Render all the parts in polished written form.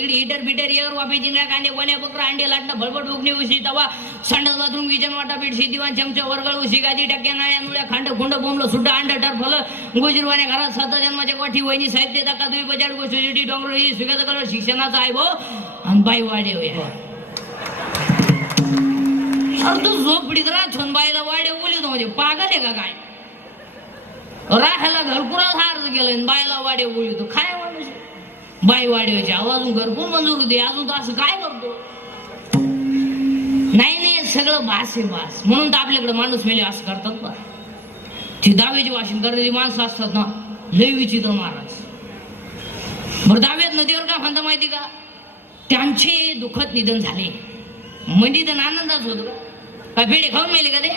Heater बिटर येवर वापी जिंगळ्या कांदे गोण्या बकरा अंडे लाटणं भडभड उगणी उशी तवा संडास बाथरूम किचन वाटा बेडशी दिवाण चमचा वर्गळ उशी गादी टक्क्या नाळ्या नुळ्या खांड खुंड बोंबलं सुट्टा अंड टरफल गुजरवाण्या घरात सात जन्माच्या कोठी वहिनी साहित्य दाका दुई बजार गोष्टी डोंगर स्वीकार कलर शिक्षणाचा आहे भो आणि बाई वाडे होया अरे तू झोपडीत राहून बाईला वाडे बोलितो म्हणजे पागल आहे का काय राहायला घरकुरा अर्ज केलं बायला वाडे बोलितो काय माणूस बाई वाढवायची अजून घरकुल मंजूर होते अजून तर असं काय करतो नाही सगळं भास आहे भास म्हणून तर आपल्याकडे माणूस मेले असं करतात बा ती दाव्याची वाशिंग करणारी माणसं असतात ना लय विचित्र महाराज बरं दाव्यात नदीवर का म्हणता माहिती का त्यांचे दुःखद निधन झाले म्हणजे तर आनंदाच होतो काय पेढे खाऊन मेले का ते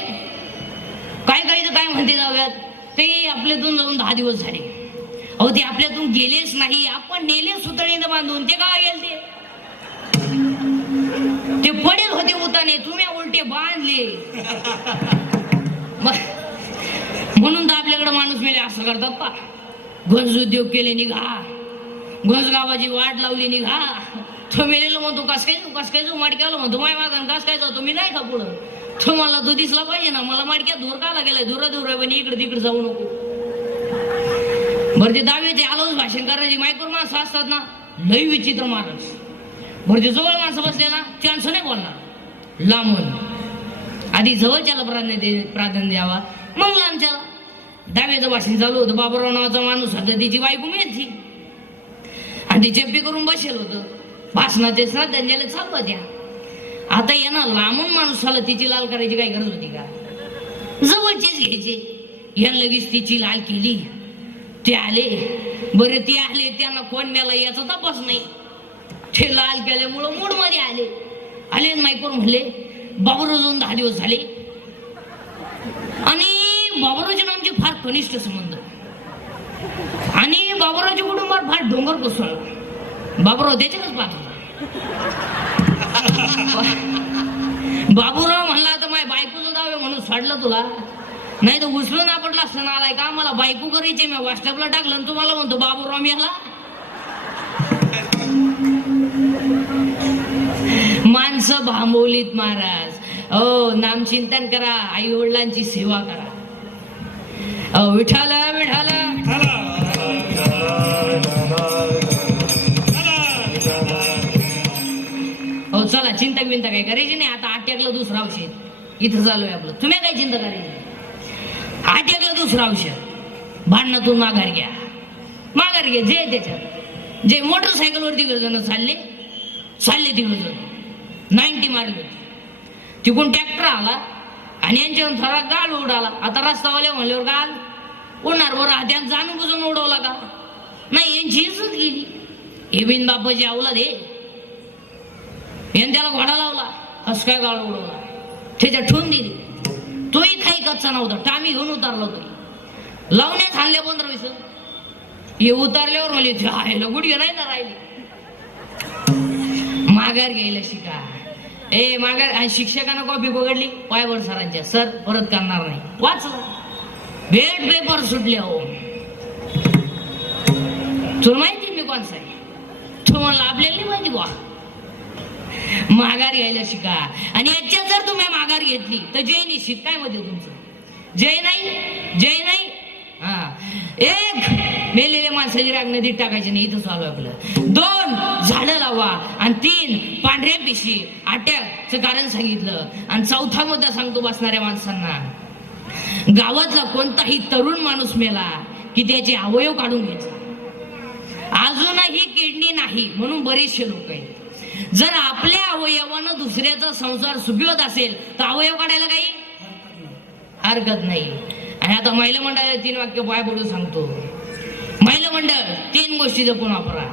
काय करायचं काय म्हणते दाव्यात ते आपल्यातून जाऊन 10 दिवस झाले अहो ते आपल्यातून गेलेच नाही आपण नेले सुतळीनं बांधून ते का गेले ते पडेल होते उताने तुम्ही उलटे बांधले म्हणून तर आपल्याकडे माणूस मेले असं करतात पा गंज उद्योग केले निघा गंज गावाची वाट लावली निघा तो मेलेलं म्हणतो कस काय जो माडक्याला म्हणतो माय माझा कस काय जातो मी नाही का पुढं तो मला तो दिसला पाहिजे ना मला माडक्यात धूर काला गेलाय धुरा पण इकडे तिकडे जाऊ नको बरं ते दाव्याचे आलोच भाषण करण्याची मायकोर माणसं असतात ना लई विचित्र माणूस बरं ते जवळ माणसं बसले ना त्यांचं नाही बोलणार लांबून आधी जवळच्याला प्राधान्य द्यावा मग लांबच्याला दाव्याचं भाषण चालू होतं बाबूराव नावाचा माणूस होता तिची बायको मिळती आणि ती चेप्पी करून बसेल होतं भाषणाचे श्रद्धांजली चालू होत्या आता यांना लांबून माणूसाला तिची लाल करायची काही गरज होती का जवळचीच घ्यायची यानं लगेच तिची लाल केली ते आले बरे ते आले त्यांना कोण मेला याचा तपास नाही ते लाल केल्यामुळं मूड मध्ये आले माईकवर म्हणले बाबूराव जाऊन 10 दिवस झाले आणि बाबूरावच्या नामचे फार कनिष्ठ संबंध आणि बाबूरावच्या कुटुंबात फार डोंगर कोसळला बाबूराव त्याच्यातच पाहत होता बाबूराव म्हणला तर माझ्या बायकोचं दावे म्हणून सोडलं तुला नाही तर उचलून आपटला असताना आलाय का मला बायको करायची मी व्हॉट्सअपला टाकलं आणि तुम्हाला म्हणतो बाबूराव याला माणसं भांबवलीत महाराज नामचिंतन करा आई वडिलांची सेवा करा विठाला विठाला चला चिंता काय करायची नाही आता आट्याकलं दुसरं औषध इथं चालू आहे आपलं तुम्ही काय चिंता करायची आट्याकलं दुसरं औषध भांडणातून माघार घ्या जे त्याच्यात जे मोटरसायकलवर तिकडे जण चालले तिकडे जण 90 मारले तिकडून ट्रॅक्टर आला आणि यांच्यावर थोडा गाळ उडाला आता रस्तावाल्या म्हणल्यावर गाळ उडणार बरं हात्यात जाणून बुजून उडवला का नाही यांची इज्जत गेली हे बिन बापाची अवलाद याने त्याला घोडा लावला हस काय गाळ उडवला त्याच्या ठेवून दिली तोही काही कच्चा नव्हता टामी घेऊन उतारला तो लावण्यात आणल्या 15-20 हे उतारल्यावर मला गुडघे नाही ना राहिले माघार घ्यायला शिका माघार शिक्षकांना कॉपी पकडली पायवर सरांच्या सर परत करणार नाही वाचलं भेट पेपर सुटले हो तुला माहिती मी कोणचा आहे तो मला आपल्याला नाही माहिती बा माघार घ्यायला शिका आणि याच्यात जर तुम्ही माघार घेतली तर जय निश्चित काय मध्ये तुमचं जय नाही हा एक मेलेल्या माणसाची राग नदीत टाकायची नाही इथं चालू आपलं 2 झाडं लावा आणि 3 पांढऱ्या पिशी अटॅकचं कारण सांगितलं आणि 4था मुद्दा सांगतो बसणाऱ्या माणसांना गावातला कोणताही तरुण माणूस मेला की त्याचे अवयव काढून घ्यायचा अजूनही किडनी नाही म्हणून बरेचसे लोक आहेत जर आपल्या अवयवानं दुसऱ्याचा संसार सुखवत असेल तर अवयव काढायला काही हरकत नाही आणि आता महिला मंडळाला 3 वाक्य पाय पडून सांगतो महिला मंडळ 3 गोष्टी जपून वापरा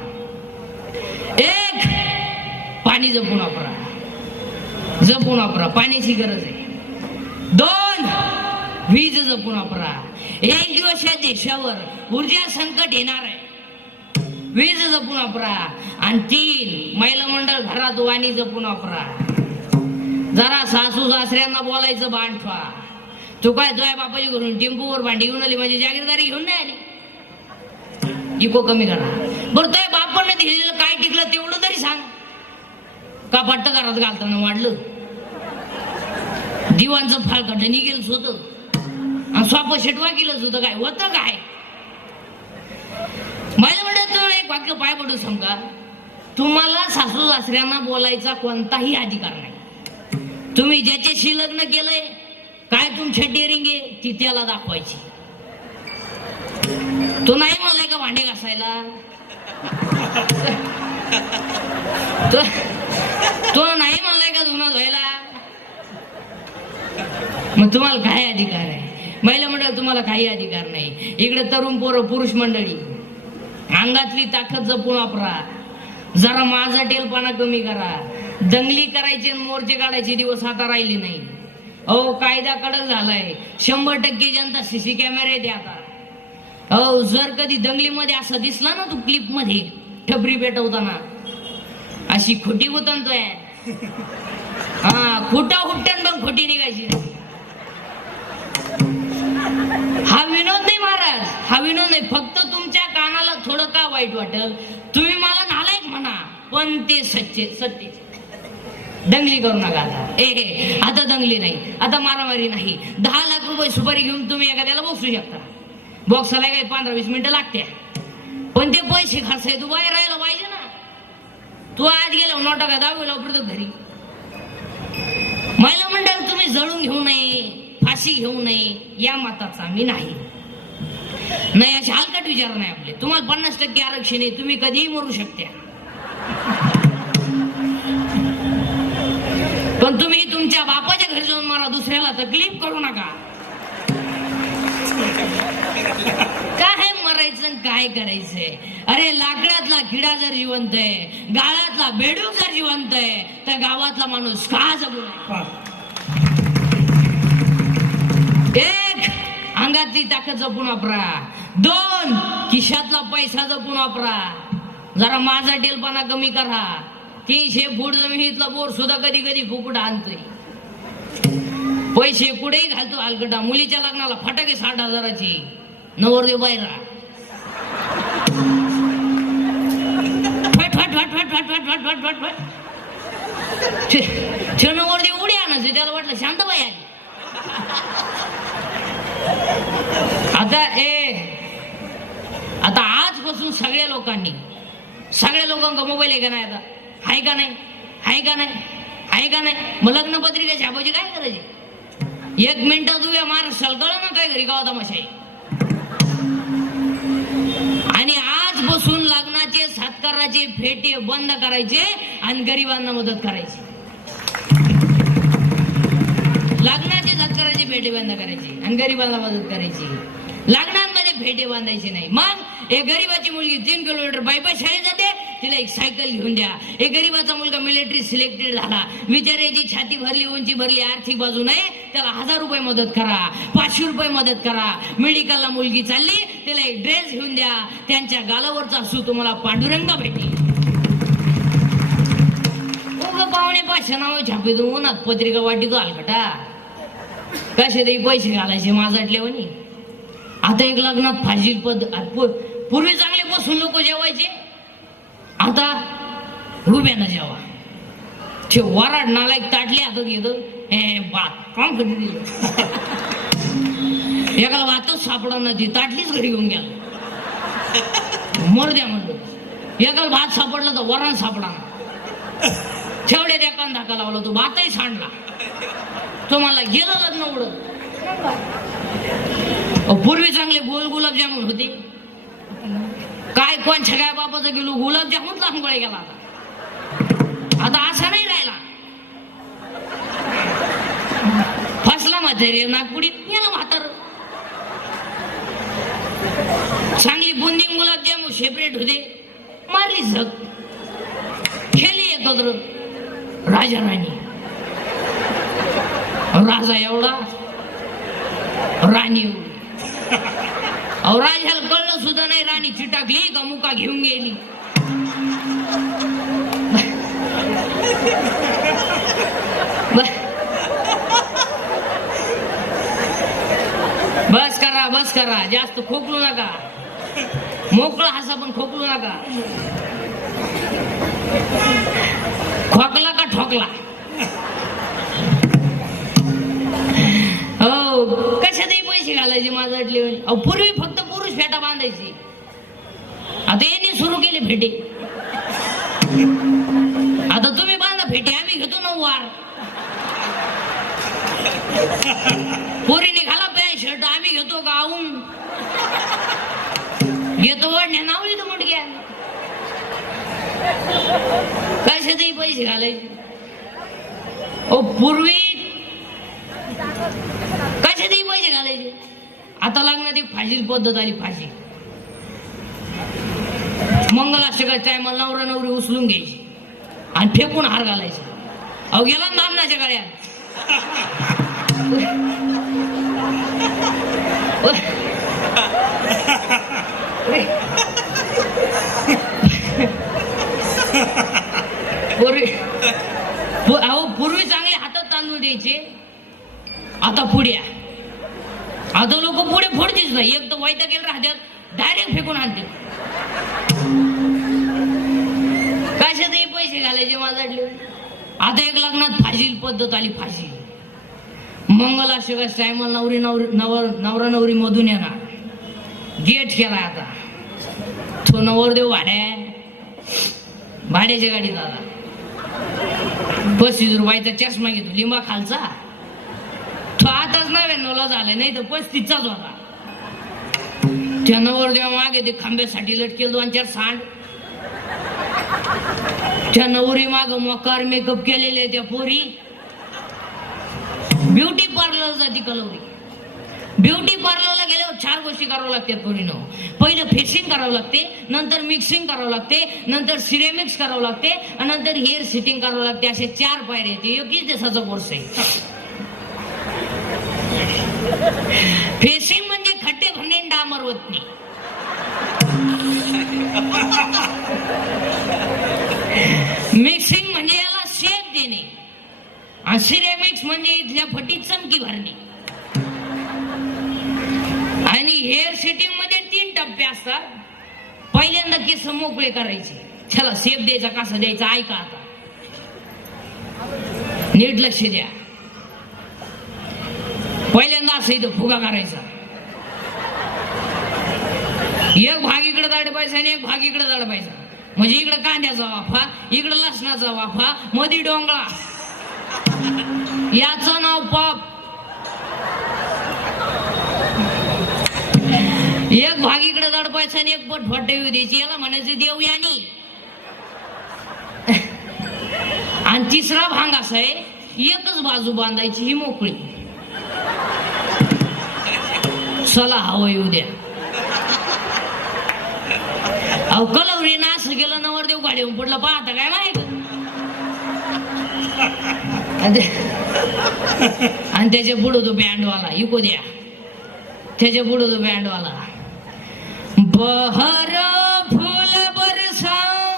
1 पाणी जपून वापरा पाण्याची गरज आहे 2 वीज जपून वापरा एक दिवस या देशावर ऊर्जा संकट येणार आहे वीज जपून वापरा आणि 3 महिला मंडळ घरात वाणी जपून वापरा जरा सासू सासऱ्यांना बोलायचं भान ठेवा तू काय तुझ्या बापाची घरून टेम्पोवर भांडी घेऊन आली म्हणजे जागीरदारी घेऊन नाही आली इको कमी करा बरं तुझ्या बापाने दिलेलं काय टिकलं तेवढं तरी का पट्ट घरात घालताना वाढलं? दिवाणचं फाळकट निघेलच होतं आणि स्वाप शेटवा केलंच होतं. काय होतं काय? मला म्हणत एक वाक्य पाय पडू समजा, तुम्हाला सासू सासऱ्यांना बोलायचा कोणताही अधिकार नाही. तुम्ही ज्याच्याशी लग्न केलंय, काय तुमच्या डेअरिंग आहे ती त्याला दाखवायची. तो नाही म्हणलाय का भांडे घासायला? तो नाही म्हणलाय का धुणं धुवायला? मग तुम्हाला काय अधिकार आहे? महिला मंडळ तुम्हाला काही अधिकार नाही. इकडे तरुण पोरं, पुरुष मंडळी, अंगातली ताकद जपून वापरा. जरा माझा टेलपणा कमी करा. दंगली करायची आणि मोर्चे काढायचे दिवस आता राहिले नाही. अहो, कायदा कडक झालाय. 100% जनता सीसी कॅमेरे द्या आता. अहो, जर कधी दंगलीमध्ये असं दिसला ना, तू क्लिप मध्ये ठबरी पेटवताना अशी खोटी उतरतोय, हा खोटा हुट्ट्यान पण खोटी निघायची. हा विनोद नाही महाराज, हा विनोद नाही. फक्त तुमच्या कानाला थोडं का वाईट वाटेल, तुम्ही मला नालायक म्हणा, पण ते सत्य. दंगली करू नका आता. आता दंगली नाही, आता मारामारी नाही. 10 लाख रुपये सुपारी घेऊन तुम्ही एखाद्याला बसू शकता. बॉक्साला काही 15-20 मिनिटं लागते, पण ते पैसे खर्चाय तू बाहेर राहायला पाहिजे ना. तू आज गेला नोटा का 10वीला उपरतो घरी. महिला मंडळ तुम्ही जळून घेऊ नये, फाशी घेऊ नये, या मताचा मी नाही. असे हलकट विचार नाही आपले. तुम्हाला 50% आरक्षण आहे, तुम्ही कधीही मरू शकता. पण तुम्ही तुमच्या बापाच्या घरी जाऊन मला दुसऱ्याला तकलीफ करू नका. काय मरायचं काय करायचंय? अरे, लाकडातला किडा जर जिवंत आहे, गाळातला बेडूक जर जिवंत आहे, तर गावातला माणूस का जगू नये? एक, अंगातली ताकद जपून वापरा. 2, खिशातला पैसा जपून वापरा. जरा माझा टेलपणा कमी करा. 300 फूट जमिनीतला बोर सुद्धा कधी कधी फुकट आणतोय. पैसे कुठेही घालतो हलकटा. मुलीच्या लग्नाला फटाके 60,000ची, नवरदेव बाहेर नवरदेव उडी आणायचे. त्याला वाटलं शांतबाई आली. आता आजपासून सगळ्या लोकांना मोबाईल आहे का नाही? आता आहे का नाही? आहे का नाही? आहे का नाही? मग लग्न पत्रिका छापायची काय करायची? 1 मिनिटात उभ्या महाराष्ट्राला कळ ना काय घरी गावात तमाशा आहे. आणि आजपासून लग्नाचे सत्काराचे फेटे बंद करायचे आणि गरिबांना मदत करायची. लग्नाचे सत्काराचे फेटे बंद करायचे आणि गरिबांना मदत करायची. लग्नांमध्ये फेटे बांधायचे नाही. मग एक गरीबाची मुलगी 3 किलोमीटर बायपास शाळेत जाते, तिला एक सायकल घेऊन द्या. एक गरीबाचा मुलगा मिलिटरी सिलेक्टेड झाला, बिचाऱ्याची छाती भरली, उंची भरली, आर्थिक बाजू नाही, त्याला 1000 रुपये मदत करा, 500 रुपये मदत करा. मेडिकलला मुलगी चालली, तिला एक ड्रेस घेऊन द्या. त्यांच्या गालावरचा हसू तुम्हाला पांडुरंगा भेटेल. पाहुणे 500 नाव छापे तू उन्हात पत्रिका वाटी तो हलकटा. कसे तरी पैसे घालायचे माझाटल्यावानी. आता एक लग्नात फाजील पूर्वी चांगले बसून लोक जेवायचे, आता रुब्यानं जेवा. ते वराड नालायक ताटली हातात घेतो, बात काम कधी दिलं. एकाला वातच सापडा ना, ती ताटलीच घरी घेऊन गेला. मर द्या म्हणलं. एकाला भात सापडला तर वरण सापडा. ठेवड्यात एकान धाका लावला, तो भातही सांडला. तो मला गेलं लग्न उडत. पूर्वी चांगले गोल गुलाबजामुन होते. काय कोणच्या काय बापाचं गेलो गुलाबजामुन लांबगळे गेला. आता असा नाही राहिला. फसला म्हातारे नागपुडीत गेला म्हातार. चांगली बुंदी गुलाबजामुन सेपरेट होते, मारली झक. खेळली एकत्र राजा राणी. राजा एवढा, राणी एवढी. अहो, राजाला कळलं सुद्धा नाही, राणी चिटाकली का मुका घेऊन गेली. बस करा, जास्त खोकलू नका. मोकळा हसा पण खोकलू नका. खोकला का ठोकला. हो कशातही पैसे घालायचे माझं अडले. अहो पूर्वी फक्त पुरुष फेटा बांधायची, आता यांनी सुरू केले फेटे. आता तुम्ही बांधा फेटे, आम्ही घेतो 9 वार. पोरीने घाला पॅन्ट शर्ट, आम्ही घेतो गाऊन. घेतो वाढण्या नावली तर मुटक्या. कशातही पैसे घालायचे. ओ पूर्वी कशातही पैसे घालायचे. आता लग्नात एक फाशील पद्धत आली. फाशी मंगलाष्टकाच्या टायमाला नवरा नवरी उचलून घ्यायची आणि फेकून हार घालायचे. अहो गेला नामनाच्या गळ्यात. पूर्वी चांगले हातात तांदूळ द्यायचे, आता पुड्या. आता लोक पुढे फोडतीच नाही. एक तर वाईट केलं राहतात, डायरेक्ट फेकून आणते. कशातही पैसे घालायचे माझ्याकडले. आता एक लग्नात फाशील पद्धत आली. फाशी मंगलाष्टकाच्या टायमाला नवरा नवरी मधून येणार. गेट केला आता. तो नवरदेव भाड्याच्या गाडीत आला. 35 रुपयाचा चष्मा घेतो लिंबा खालचा. तो आताच 99ला झाला, नाही तर 35चाच होता. त्या नवरदेवा मागे ते खांब्यासाठी लटकेल 2-4 सांड. त्या नवरी माग मोकार मेकअप केलेले त्या पोरी. ब्युटी पार्लर जाती कलवरी. ब्युटी पार्लरला गेल्यावर 4 गोष्टी करावं लागतात पोरीनं. पहिलं फेसिंग करावं लागते, नंतर मिक्सिंग करावं लागते, नंतर सिरेमिक्स करावं लागते आणि नंतर हेअर सेटिंग करावं लागते. असे 4 पायऱ्या येते. 21 दिवसाचा कोर्स आहे. फेसिंग म्हणजे खड्डे भरणे, डांबर ओतणे. मिक्सिंग म्हणजे याला शेप देणे आणि सिरेमिक्स म्हणजे इथल्या फटीत चमकी भरणे. आणि हेअर सेटिंग मध्ये 3 टप्पे असतात. पहिल्यांदा केस मोकळे करायचे. चला शेप द्यायचा कसा द्यायचा ऐका आता, नीट लक्ष द्या. पहिल्यांदा असं इथं फुगा करायचा. एक भाग इकडे दाडपायचा आणि एक भाग इकडे दाडपायचा. म्हणजे इकडे कांद्याचा वाफा, इकडे लसणाचा वाफा, मधी डोंगळा. याचं नाव पाप. एक भाग इकडे दडपायचा आणि एक पट फटेवी द्यायची. याला म्हणायचे देवयानी. आणि तिसरा भाग असा आहे, एकच बाजू बांधायची ही मोकळी. चला हवं येऊ द्या. अहो कलवरीनं असं गेलं नवरदेव गाडीवर पडला. पाहता काय माहित. आणि त्याच्या पुढं तो बँडवाला इको द्या. त्याच्या पुढं तो बँडवाला. बहर फूल बरसाओ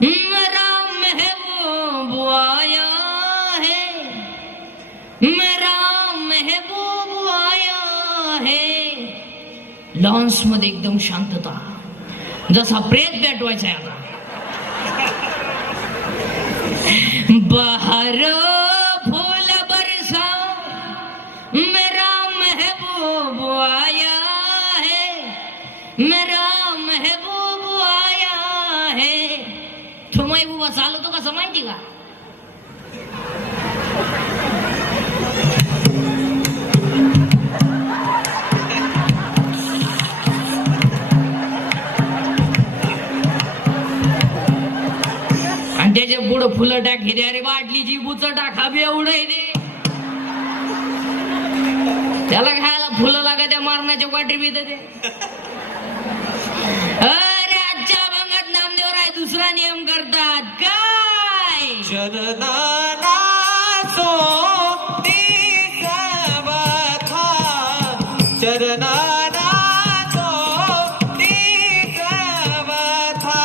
मेरा महबूब आया है, मेरा महबूब आया है. लॉन्स मध्ये एकदम शांतता, जसा प्रेत पेटवायचा आहे आता. बहर फूल बरसाओ मेरा महबूब आया है, मेरा महबूब आया है. तो महबूबा चालवतो कसं माहिती का? आणि त्याच्या पुढं फुलं टाक हिरे. अरे बाटलीची बुचं टाका बी एवढं आहे. त्याला खायला फुलं लागा त्या मारण्याच्या वाटी बी ते. अरे आजच्या भागात नामदेव राय दुसरा नियम करतात. काय चरणाला सोती सर्वथा, चरणाला सोती सर्वथा.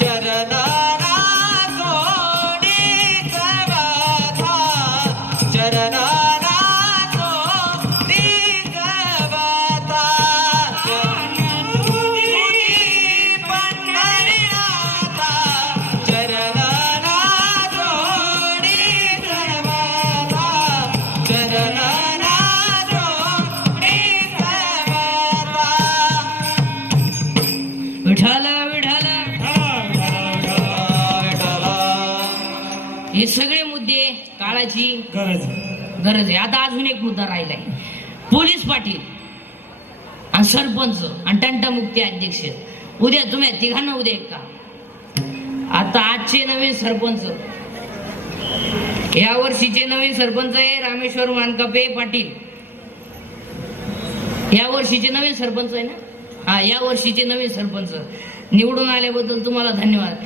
चरणाला हे सगळे मुद्दे काळाची गरज आहे. आता अजून एक मुद्दा राहिलाय. पोलीस पाटील आणि सरपंच आणि तंटमुक्ती अध्यक्ष, उद्या तुम्ही तिघांना उद्या एक का. आता आजचे नवीन सरपंच, या वर्षीचे नवीन सरपंच आहे रामेश्वर मानकापे पाटील. या वर्षीचे नवीन सरपंच आहे ना. हा, या वर्षीचे नवीन सरपंच निवडून आल्याबद्दल तुम्हाला धन्यवाद.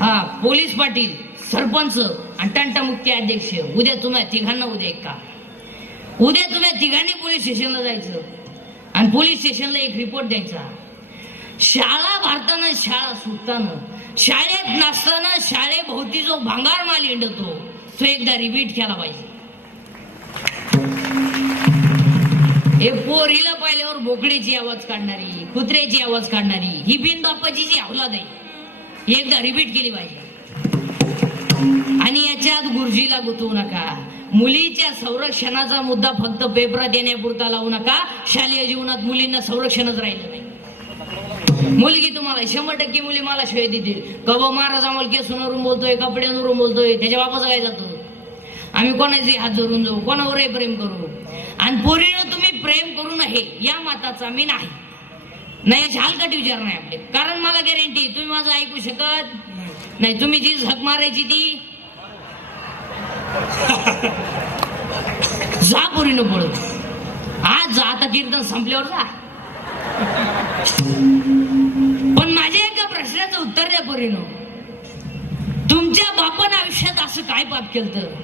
हा, पोलीस पाटील, सरपंच आणि तंटमुक्ती अध्यक्ष, उद्या तुम्ही तिघांना उद्या एक का. उद्या तुम्ही तिघांनी पोलीस स्टेशनला जायचं आणि पोलीस स्टेशनला एक रिपोर्ट द्यायचा. शाळा भरताना, शाळा सुटताना, शाळेत नसताना शाळेभोवती जो भांगार माल हिंडतो तो एकदा रिपीट केला पाहिजे. हे पोरीला पाहिल्यावर बोकड्याची आवाज काढणारी, कुत्र्याची आवाज काढणारी ही बिनबापाची जी अवलाद आहे, ही एकदा रिपीट केली पाहिजे. आणि याच्यात गुरुजीला गुंतवू नका. मुलीच्या संरक्षणाचा मुद्दा फक्त पेपरात येण्यापुरता लावू नका. शालेय जीवनात मुलींना संरक्षणच राहिलं नाही. मुलगी तुम्हाला 100% मुली मला शिवाय देतील. कबा महाराज आम्हाला केसूनवरून बोलतोय, कपड्यांवरून बोलतोय, त्याच्या बापाचं काय जातं. आम्ही कोणाचे हात जोडून जाऊ, कोणावरही प्रेम करू. आणि पोरीनं तुम्ही प्रेम करू नये या मताचा मी नाही. याची हलकट विचार नाही आपले. कारण मला गॅरंटी तुम्ही माझं ऐकू शकत नाही. तुम्ही जी झक मारायची ती जा पोरीनं पळत. आज जा, आता कीर्तन संपल्यावर जा. पण माझ्या एका प्रश्नाचं उत्तर द्या पोरीनो. तुमच्या बापानं आयुष्यात असं काय पाप केलं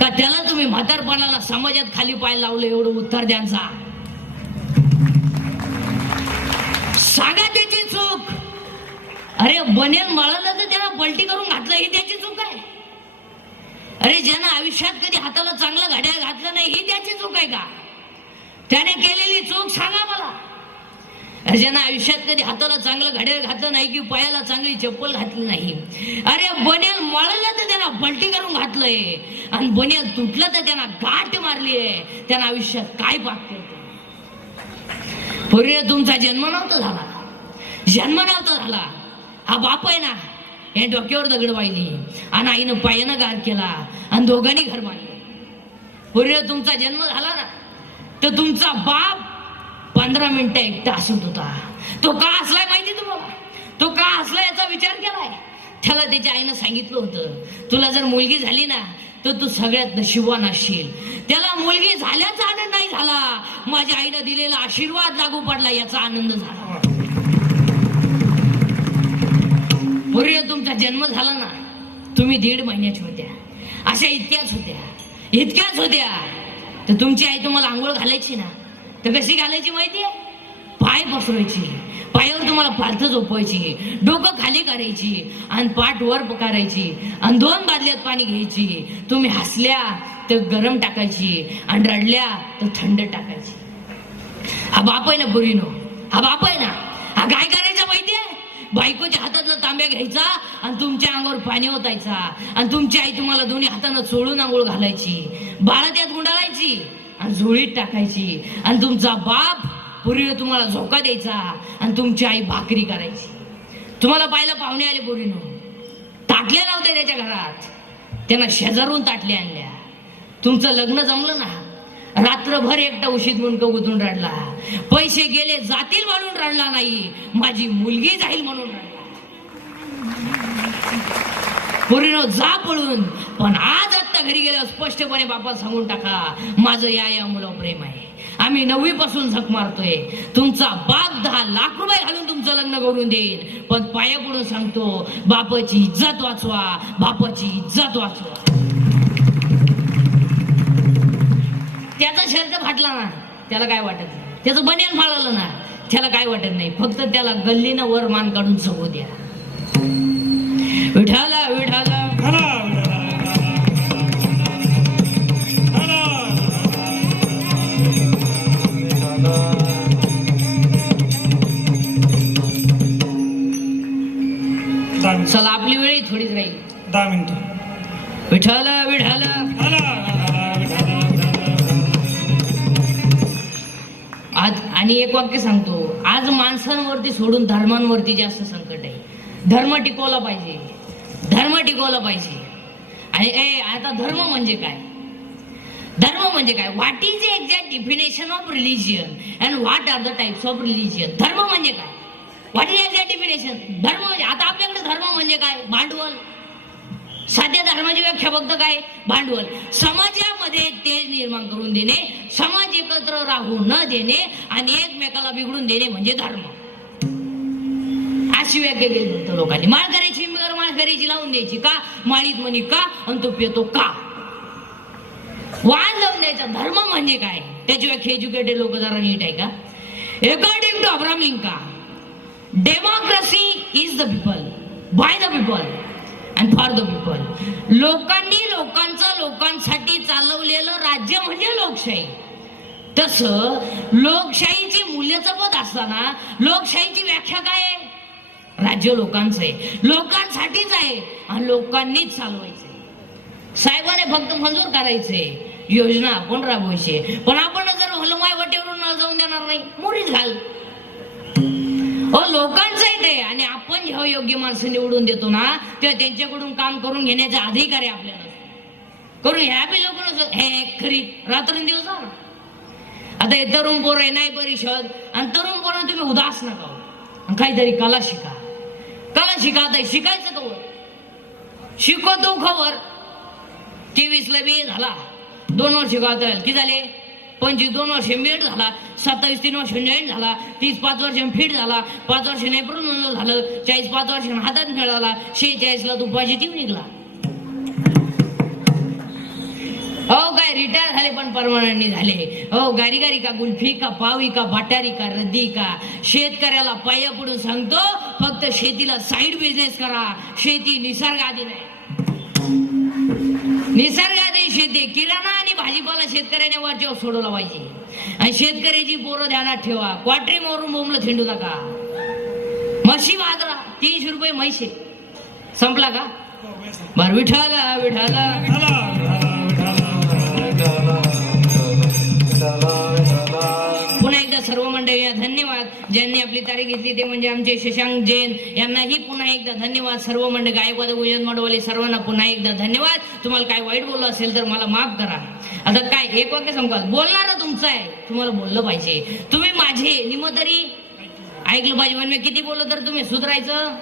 का त्याला तुम्ही म्हातारपणाला समाजात खाली पाय लावलं, एवढं उत्तर द्यांचा. सांगा त्याची चूक. अरे बनेल मळालं तर त्याला पलटी करून घातलं, ही त्याची चूक आहे. अरे ज्यानं आयुष्यात कधी हाताला चांगलं घड्याळ घातलं नाही, ही त्याची चूक आहे का. त्याने केलेली चूक सांगा मला. ज्यानं आयुष्यात कधी हाताला चांगलं घड्याळ घातलं नाही की पायाला चांगली चप्पल घातली नाही, अरे बनेल मळलं तर त्यांना पलटी करून घातलंय आणि बनेल तुटलं तर त्यांना गाठ मारलीये. त्यांना आयुष्यात काय पाप केलं. पूर्वी तुमचा जन्म नव्हता झाला. हा बाप आहे ना, हे डोक्यावर दगड वाहिली आणि आईनं पायानं गार केला आणि दोघांनी घर बांधले. पूर्वी तुमचा जन्म झाला ना, तर तुमचा बाप 15 मिनिटं एकटा हसत होता. तो का हसलाय माहिती तुम्हाला. तो का हसला याचा विचार केलाय. त्याला त्याच्या आईनं सांगितलं होतं, तुला जर मुलगी झाली ना तर तू सगळ्यात नशिबवान असशील. त्याला मुलगी झाल्याचा आनंद नाही झाला, माझ्या आईनं दिलेला आशीर्वाद लागू पडला याचा आनंद झाला. पूर्वी तुमचा जन्म झाला ना, तुम्ही 1.5 महिन्याच्या होत्या. अशा इतक्याच होत्या तर तुमची आई तुम्हाला आंघोळ घालायची ना, तर कशी घालायची माहितीये. पाय पसरायची, पायावर तुम्हाला पालथं झोपवायची, डोकं खाली करायची आणि पाठ वर करायची आणि 2 बादल्यात पाणी घ्यायची. तुम्ही हसल्या तर गरम टाकायची आणि रडल्या तर थंड टाकायची. हा बाप आहे ना पोरीनो, हा बाप आहे ना. हा काय करायचा माहितीये. बायकोच्या हातातला तांब्या घ्यायचा आणि तुमच्या अंगावर पाणी ओतायचा आणि तुमची आई तुम्हाला दोन्ही हातानं चोळून आंघोळ घालायची, बाळा त्यात गुंडाळायची आणि झोळीत टाकायची. आणि तुमचा बाप पूर्वीनं तुम्हाला झोका द्यायचा आणि तुमची आई भाकरी करायची. तुम्हाला पाहायला पाहुणे आले पोरीनो, ताटल्या नव्हत्या त्याच्या घरात, त्यांना शेजारून ताटल्या आणल्या. तुमचं लग्न जमलं ना, रात्रभर एकटा उशीत मुंडकं गुंतून रडला. पैसे गेले जातील म्हणून रडला नाही, माझी मुलगी जाईल म्हणून रडला. पोरीनो जा पळून, पण आज आत्ता घरी गेल्यावर स्पष्टपणे बापाला सांगून टाका, माझं या मुलावर प्रेम आहे. आम्ही 9वी पासून झक मारतोय. तुमचा बाप 10 लाख रुपये घालून तुमचं लग्न करून देईल, पण पाया पडून सांगतो, बापाची इज्जत वाचवा, बापाची इज्जत वाचवा. त्याचा शर्ट फाटला ना त्याला काय वाटत नाही, त्याचं बनियान फाळलं ना त्याला काय वाटत नाही. फक्त त्याला गल्लीनं वर मान काढून जगू द्या. विठाला विठाला चला, आपली वेळ थोडीच राहील. 10 मिनिटं. विठाला विठाला आज. आणि एक वाक्य सांगतो, आज माणसांवरती सोडून धर्मांवरती जास्त संकट आहे. धर्म टिकवला पाहिजे. धर्म टिकवलं पाहिजे. आणि आता धर्म म्हणजे काय? धर्म म्हणजे काय? What is the exact definition of religion and what are the types of religion? धर्म म्हणजे काय? What is exact definition? धर्म म्हणजे, आता आपल्याकडे धर्म म्हणजे काय? भांडवल. साध्या धर्माची व्याख्या फक्त काय? भांडवल. समाजामध्ये तेज निर्माण करून देणे, समाज एकत्र राहू न देणे आणि एकमेकाला बिघडून देणे म्हणजे धर्म. अशी व्याख्या केली फक्त लोकांनी. माळ करायची माळ करायची लावून द्यायची का? माळीत म्हणी का? आणि तो पितो का? वाण लावून द्यायचा. धर्म म्हणजे काय? त्याची व्याख्या एज्युकेटेड लोक जरा नीट आहे का? According to Abraham Lincoln, democracy is the people, by the people and for the people. लोकांनी लोकांचं लोकांसाठी चालवलेलं राज्य म्हणजे लोकशाही. तसं लोकशाहीची मूल्य जपत असताना लोकशाहीची व्याख्या काय आहे? राज्य लोकांचं आहे, लोकांसाठीच आहे आणि लोकांनीच चालवायचंय. साहेबाने फक्त मंजूर करायचे, योजना आपण राबवायचे, पण आपण जर हलवाय वाटेवरून न जाऊन देणार नाही, मोडीच घाल. लोकांचं आहे ते. आणि आपण जेव्हा योग्य माणसं निवडून देतो ना, तेव्हा त्यांच्याकडून काम करून घेण्याचा अधिकार आहे आपल्याला. करून ह्या बी लोक हे खरी रात्रंदिवस जा. आता हे तरुण पोर आहे नाही परिषद, आणि तरुण पोरांना तुम्ही उदास नका हो. काहीतरी कला शिका. कला शिका. आता शिकायचं कवर शिकवतो खबर. 23ला बी झाला, 2 वर्ष शिकवता किती झाले? 25 2 वर्ष मेट झाला, 27 3 वर्ष जॉईन झाला, 30 5 वर्ष फिट झाला, 5 वर्ष एप्रिल मंजूर झालं, 40 5 वर्ष हातात मिळाला, 46ला तू पॉझिटिव्ह निघला. हो काय रिटायर झाले पण परमनंट झाले. हो गारी गारी का, गुल्फी का, पावी का, भाटारी का, रद्दी का. शेतकऱ्याला पाया पडून सांगतो, फक्त शेतीला साईड बिझनेस करा. शेती निसर्गाधी नाही, निसर्गाधी शेती. किराणा आणि भाजीपाला शेतकऱ्याने वरच्यावर सोडवला पाहिजे. आणि शेतकऱ्याची पोरं ध्यानात ठेवा. क्वाटरी मारून बोंबलं थेंडू नका. म्हशी बाजरा 300 रुपये म्हैसे. संपला का? बर विठाला विठाला. पुन्हा एकदा सर्व मंडळींना धन्यवाद. ज्यांनी आपली तारीख घेतली ते म्हणजे आमचे शशांक जैन यांनाही पुन्हा एकदा धन्यवाद. सर्व मंडळ गायकवाड गुजन मंडळवाले सर्वांना पुन्हा एकदा धन्यवाद. तुम्हाला काय वाईट बोललं असेल तर मला माफ करा. आता काय एक वाक्य सांगू, बोलणार तुमचं आहे, तुम्हाला बोललं पाहिजे. तुम्ही माझे निम तरी ऐकलं पाहिजे. म्हणजे मी किती बोललो तर तुम्ही सुधारायचं,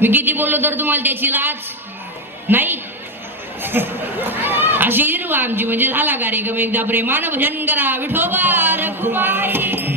मी किती बोललो तर तुम्हाला त्याची लाज नाही. अशी हिरवा आमची म्हणजे झाला कार्यक्रम. एकदा प्रेमानं भजन करा. विठोबा रखुमाई.